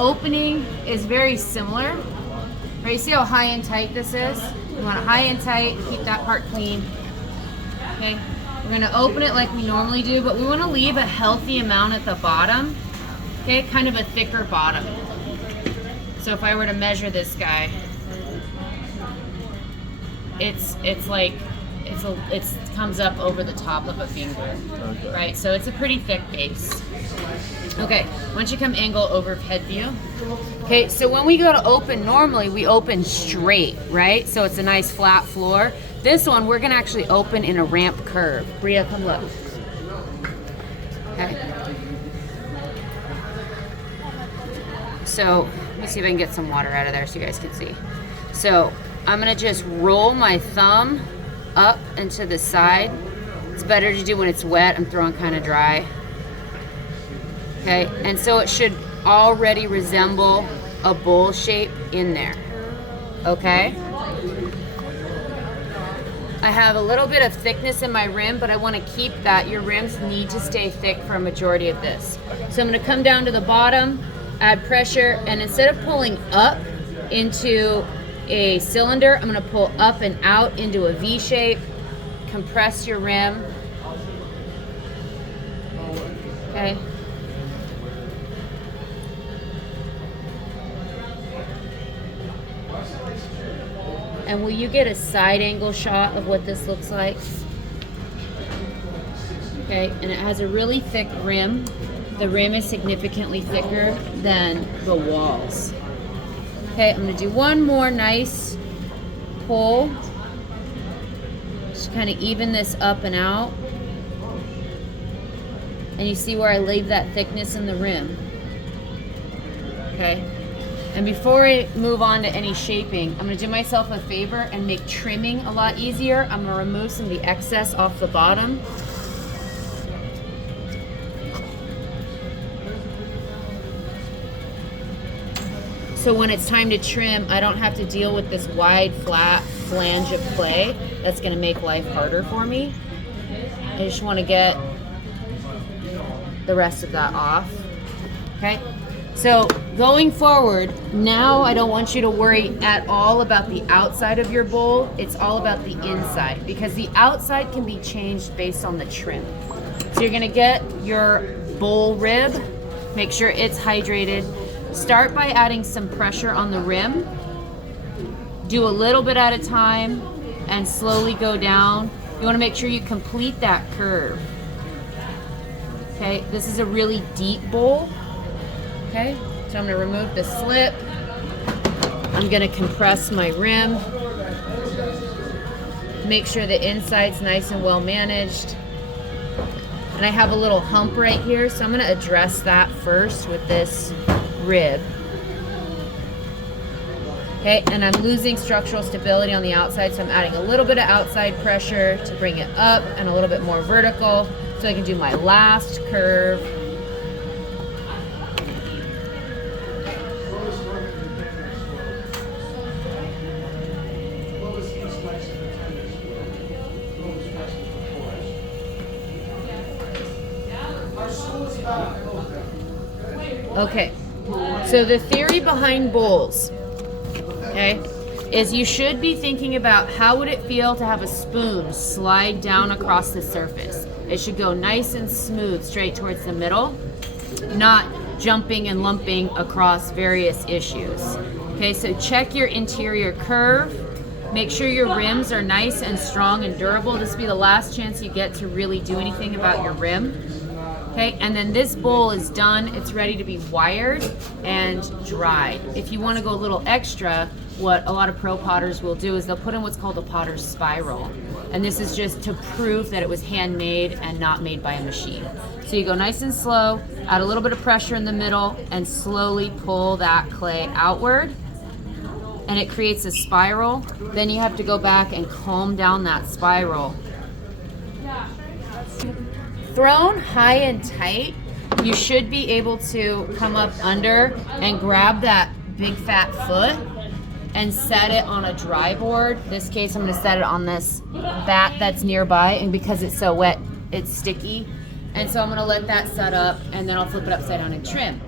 opening is very similar. Right, you see how high and tight this is? You want it high and tight, keep that part clean. Okay, we're gonna open it like we normally do, but we wanna leave a healthy amount at the bottom. Okay, kind of a thicker bottom. So if I were to measure this guy, it comes up over the top of a finger, Okay. right? So it's a pretty thick base. Okay, once you come angle over head view. Okay, so when we go to open, normally we open straight, right? So it's a nice flat floor. This one, we're gonna actually open in a ramp curve. Bria, come look. Okay. So, let me see if I can get some water out of there so you guys can see. So, I'm gonna just roll my thumb up and to the side. It's better to do when it's wet. I'm throwing kind of dry. Okay, and so it should already resemble a bowl shape in there. Okay? I have a little bit of thickness in my rim, but I want to keep that. Your rims need to stay thick for a majority of this. So I'm going to come down to the bottom, add pressure, and instead of pulling up into a cylinder, I'm going to pull up and out into a V shape, compress your rim. Okay. And will you get a side angle shot of what this looks like? Okay, and it has a really thick rim. The rim is significantly thicker than the walls. Okay, I'm gonna do one more nice pull. Just kind of even this up and out. And you see where I leave that thickness in the rim. Okay. And before I move on to any shaping, I'm gonna do myself a favor and make trimming a lot easier. I'm gonna remove some of the excess off the bottom. So when it's time to trim, I don't have to deal with this wide, flat flange of clay. That's gonna make life harder for me. I just wanna get the rest of that off, okay? So going forward, now I don't want you to worry at all about the outside of your bowl. It's all about the inside because the outside can be changed based on the trim. So you're gonna get your bowl rib, make sure it's hydrated. Start by adding some pressure on the rim. Do a little bit at a time and slowly go down. You wanna make sure you complete that curve. Okay, this is a really deep bowl. Okay, so I'm gonna remove the slip. I'm gonna compress my rim. Make sure the inside's nice and well managed. And I have a little hump right here, so I'm gonna address that first with this rib. Okay, and I'm losing structural stability on the outside, so I'm adding a little bit of outside pressure to bring it up and a little bit more vertical so I can do my last curve. Okay, so the theory behind bowls, okay, is you should be thinking about how would it feel to have a spoon slide down across the surface. It should go nice and smooth straight towards the middle, not jumping and lumping across various issues. Okay, so check your interior curve. Make sure your rims are nice and strong and durable. This will be the last chance you get to really do anything about your rim. Okay, and then this bowl is done. It's ready to be wired and dried. If you want to go a little extra, what a lot of pro potters will do is they'll put in what's called a potter's spiral. And this is just to prove that it was handmade and not made by a machine. So you go nice and slow, add a little bit of pressure in the middle, and slowly pull that clay outward. And it creates a spiral. Then you have to go back and calm down that spiral. Thrown high and tight, you should be able to come up under and grab that big fat foot and set it on a dry board. In this case, I'm going to set it on this bat that's nearby, and because it's so wet, it's sticky. And so I'm going to let that set up, and then I'll flip it upside down and trim.